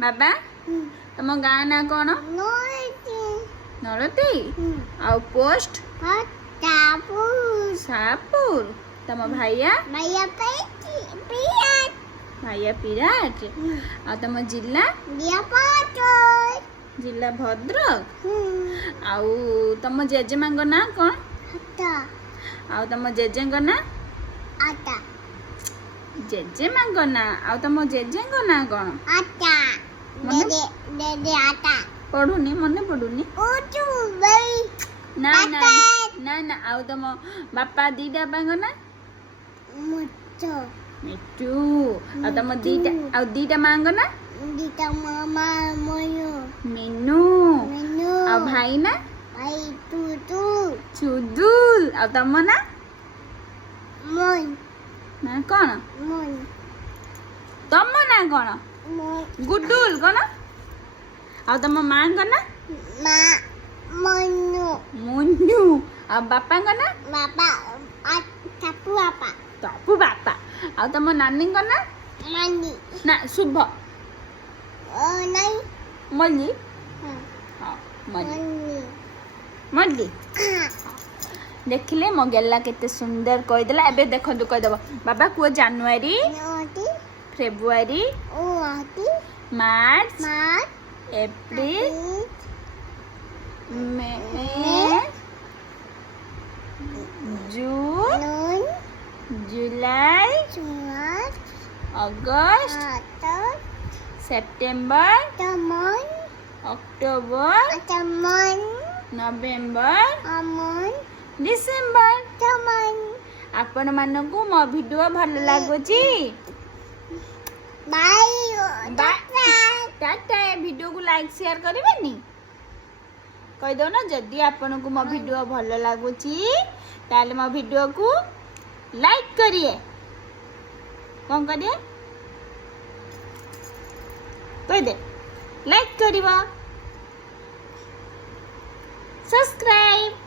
बाबा तुम गाँ ना कौन नलती आउ पोस्ट सापुर तुम भाइया भाइया पिराट आ तुम जिला जिला भद्रक आउ तुम जेजेमा ना कौन आउ तुम जेजे ना जेजेमा ना आउ तुम जेजे ना कौन पढ़ुनी मने पढ़ुनी ना ना ना ना आउ तुम बापा दीटा पांग ना मिट्टू आ तुम दीटा आउ दीटा मांग ना मीनू आ भाई ना चुदुल आ तुम ना ना कौन तुम ना कौन गुड्डुल कौन आ तुम मां ना मुन्नू आ बापा ना तपु बापा आ तुम नानी ना ना शुभ मल्ली हाँ मल्ली देखिले मो गेला केते सुंदर कहिदेला एबे देखंतु कहिदब बाबा को जनवरी फेब्रुआरी मार्च एप्रिल मे जून जुलाई अगस्त सेप्टेम्बर अक्टोबर नवेम्बर डिसेम्बर आपण मानकु मो वीडियो भल लागुची टाटा वीडियो को लाइक शेयर करिवेनी कहि दो ना जदी आपण को मो वीडियो भल लागुची ताले मो वीडियो को लाइक करिए कौन करिए कह दे लाइक करिवा सब्सक्राइब